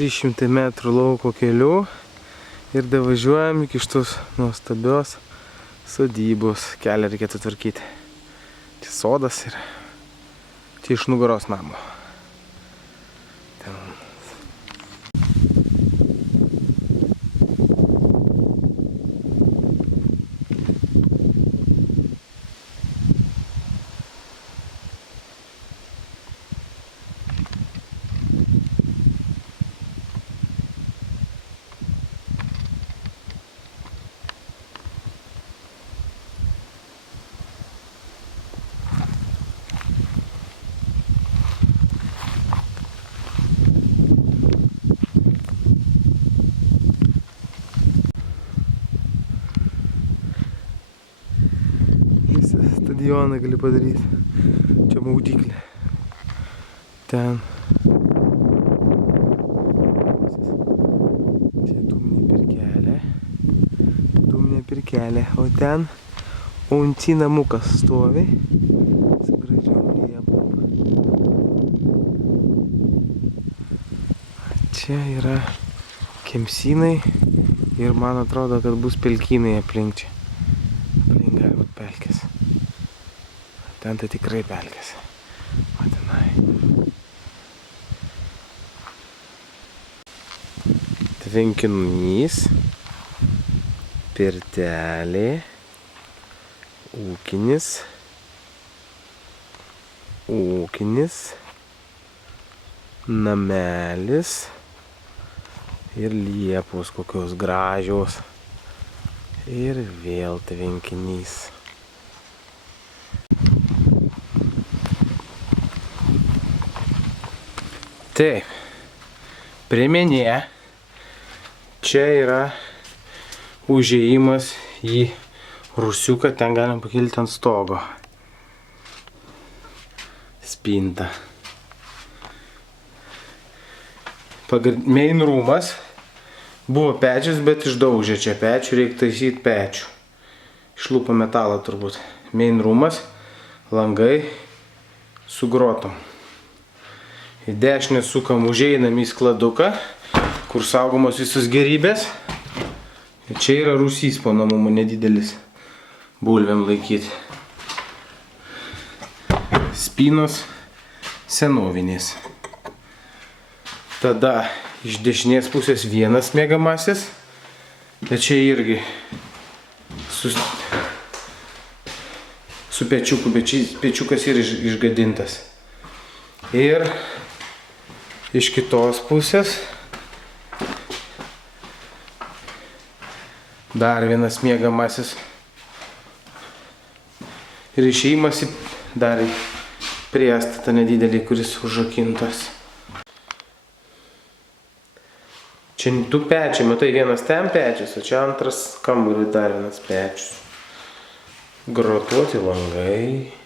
300 metrų lauko keliu ir davažiuojam iki šitos nuostabios sodybos. Kelią reikėtų tvarkyti. Čia sodas ir čia iš nugaros namo. Ten. Stadioną gali padaryti. Čia maudyklė. Ten. Čia dūminė pirkelė. Dūminė pirkelė. O ten unci namukas stovi. Su gražiom liepom. Čia yra kemsynai. Ir man atrodo, kad bus pelkynai aplink čia. Aplink gali būt pelkės. Ten tai tikrai pelkės. O tenai. Tvenkinys. Pirtelė. Ūkinis. Namelis. Ir liepos kokios gražios. Ir vėl tvenkinys. Taip, priemenė, čia yra užėjimas į rūsiuką, ten galim pakilti ant stogo. Spinta. Main roomas. Buvo pečius, bet išdaužė čia pečių, reikia taisyti pečių. Išlupo metalą turbūt. Main roomas, langai su grotom. Į dešinę sukam užeinam į skladuką, kur saugomos visos gerybės. Ir čia yra rūsys po namumu nedidelis bulvėm laikyti. Spynos senovinės. Tada iš dešinės pusės vienas miegamasis, bet čia irgi su pečiuku, bet pečiukas yra išgadintas. Ir iš kitos pusės dar vienas miegamasis. Ir išėjimas į dar priestatą nedidelį, kuris užrakintas. Čia du pečiai, matai, vienas ten pečius, o čia antras kambarį dar vienas pečius. Grotuoti langai.